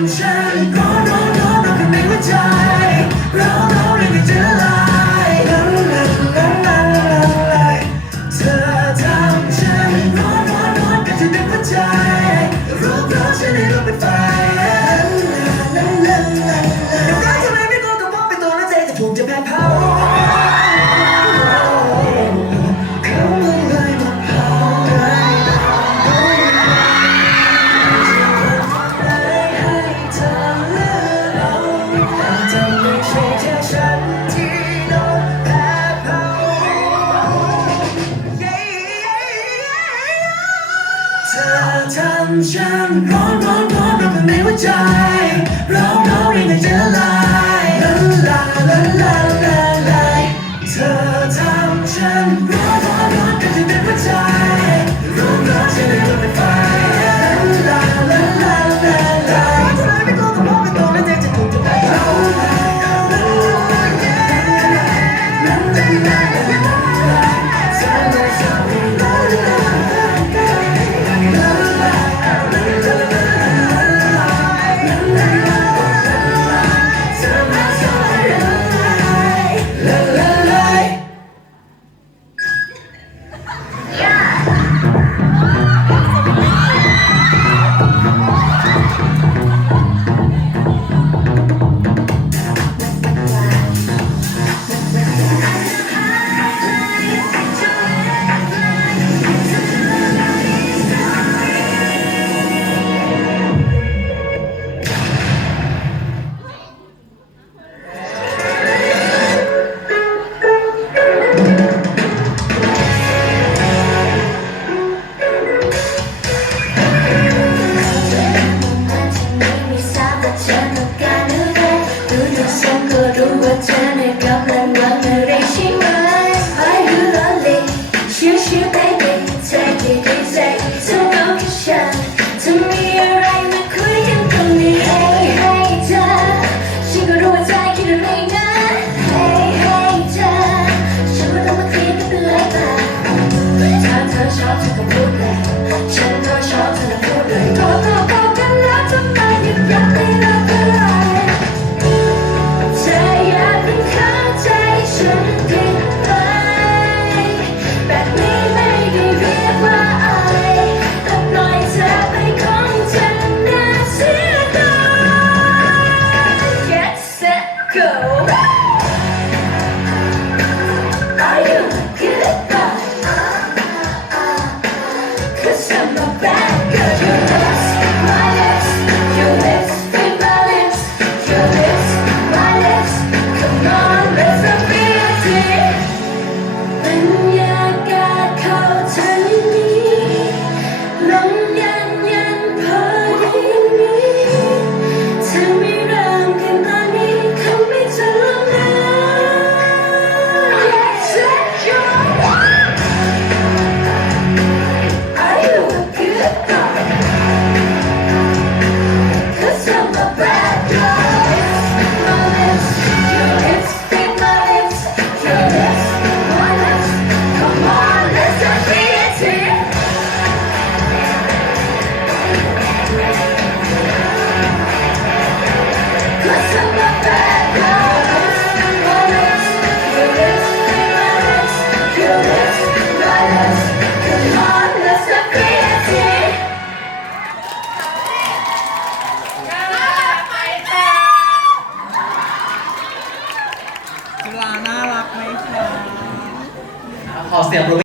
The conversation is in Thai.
angelic. เธอทำฉันร้อนร้อนร้อนร้อนในหัวใจร้อนร้อนในใจละลายละลายละลาย te.